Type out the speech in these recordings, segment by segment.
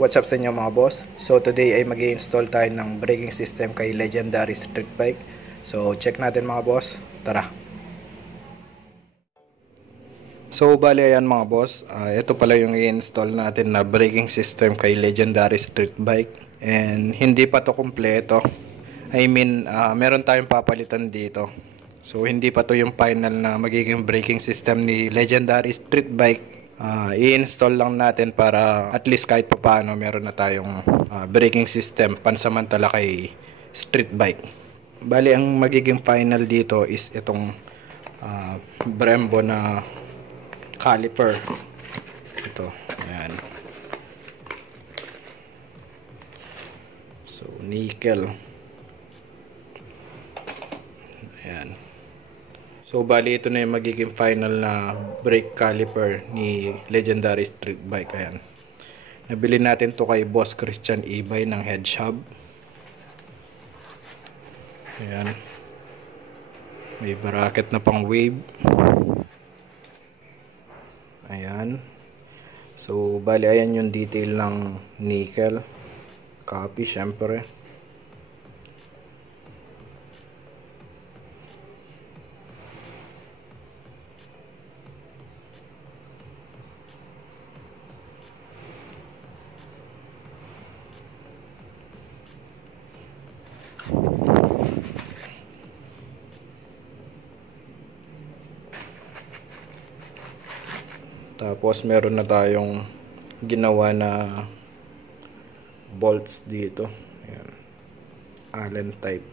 What's up sa inyo mga boss? So today ay mag-i-install tayo ng braking system kay Legendary Street Bike. So check natin mga boss. Tara! So bali ayan mga boss, ito pala yung i-install natin na braking system kay Legendary Street Bike. And hindi pa to kumpleto. I mean, meron tayong papalitan dito. So hindi pa to yung final na magiging braking system ni Legendary Street Bike. I-install lang natin para at least kahit papaano meron na tayong braking system pansamantala kay street bike. Bali ang magiging final dito is itong Brembo na caliper. Ito, ayan. So nickel. Ayan. So bali ito na yung magiging final na brake caliper ni Legendary Street Bike. Ayan. Nabili natin to kay Boss Christian Ibay ng Head Shop. Ayan. May bracket na pang wave. Ayan. So bali ayan yung detail ng nickel. Copy syempre. Tapos meron na tayong ginawa na bolts dito. Ayan. Allen type.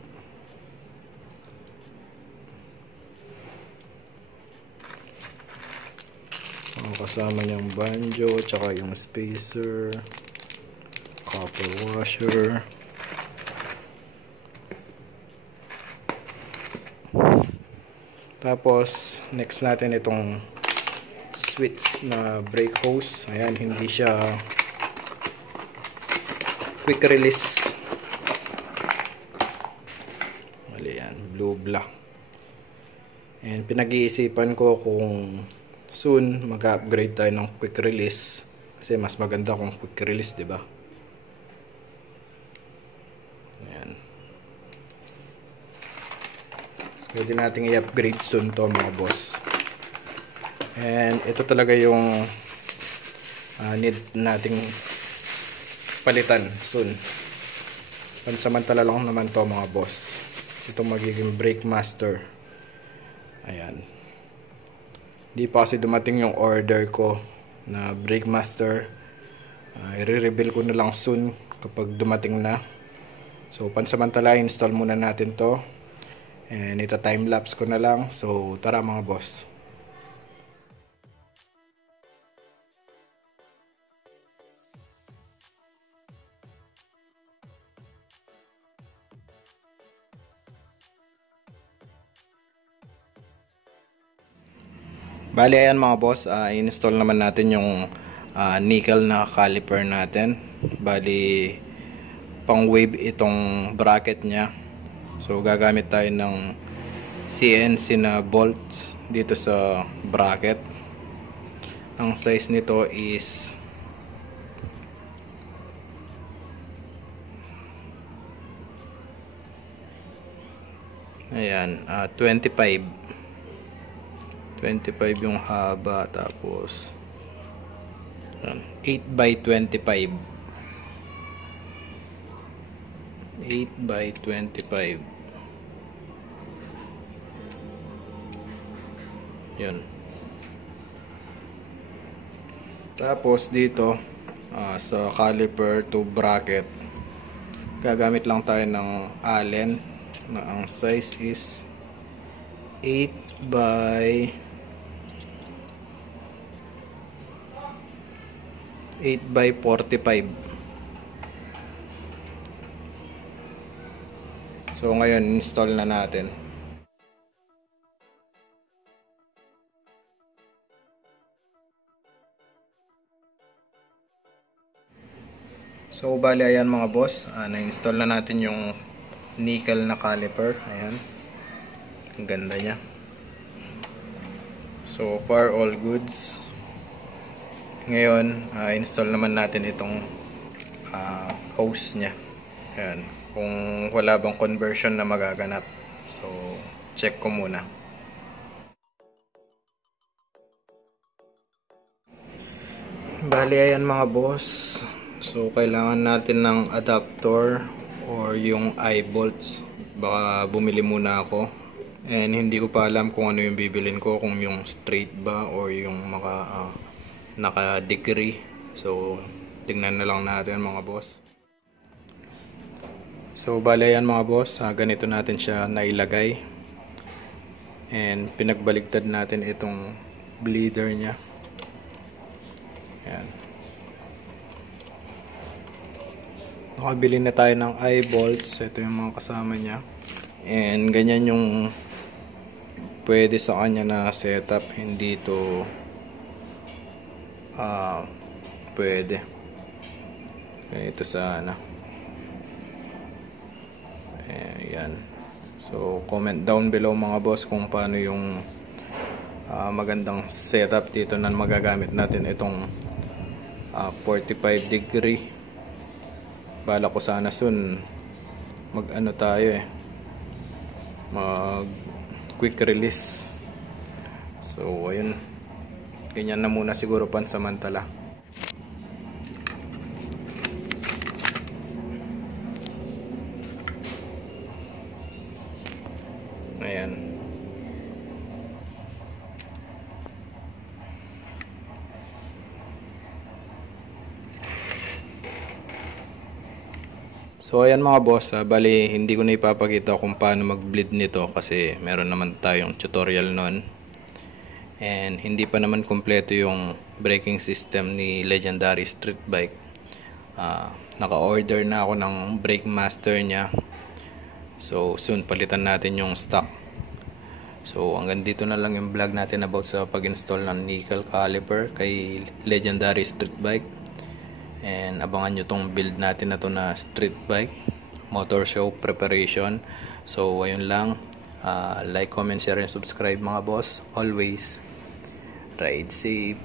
Kasama niyang banjo, tsaka yung spacer, copper washer. Tapos next natin itong switch na brake hose. Ayan, hindi siya quick release. Mali yan, blue black. And pinag-iisipan ko kung soon mag-upgrade tayo ng quick release kasi mas maganda kung quick release, 'di ba? Ayan. Pwede nating i-upgrade soon to mga boss. And ito talaga yung need nating palitan soon. Pansamantala lang naman to mga boss. Ito magiging brake master. Ayan. Hindi pa kasi dumating yung order ko na brake master. I-reveal ko na lang soon kapag dumating na. So pansamantala install muna natin to. And ito time lapse ko na lang. So tara mga boss. Bali ayan mga boss, i-install naman natin yung nickel na caliper natin. Bali pang wave itong bracket nya. So gagamit tayo ng CNC na bolts dito sa bracket. Ang size nito is ayan, 25 yung haba, tapos 8 by 25 yun. Tapos dito sa caliper to bracket gagamit lang tayo ng Allen na ang size is 8 by 45. So ngayon install na natin. So bali ayan mga boss, na-install na natin yung nickel na caliper. Ayan. Ang ganda niya. So far all goods. Ngayon, install naman natin itong hose nya. Ayan, kung wala bang conversion na magaganap. So check ko muna. Bali ayan mga boss, so kailangan natin ng adapter or yung eye bolts. Baka bumili muna ako, and hindi ko pa alam kung ano yung bibilin ko, kung yung straight ba or yung naka degree. So tingnan na lang natin mga boss. So bali ayan mga boss, ganito natin siya nailagay, and pinagbaligtad natin itong bleeder nya. Ayan. Nakabili na tayo ng eye bolts. Ito yung mga kasama niya. And ganyan yung pwede sa kanya na setup. Hindi ito pwede. Ganito sana. Ayan. So comment down below mga boss kung paano yung magandang setup dito na magagamit natin itong 45 degree. Bala ko sana soon mag ano tayo mag quick release. So ayun, ganyan na muna siguro pansamantala. Ayan. So ayan mga boss, bali hindi ko na ipapakita kung paano mag-bleed nito kasi meron naman tayong tutorial nun. And hindi pa naman kompleto yung braking system ni Legendary Street Bike. Naka-order na ako ng brake master nya. So soon palitan natin yung stock. So hanggang dito na lang yung vlog natin about sa pag-install ng nickel caliper kay Legendary Street Bike. And abangan nyo tong build natin na to na street bike motor show preparation. So ayun lang, like, comment, share and subscribe mga boss. Always ride safe.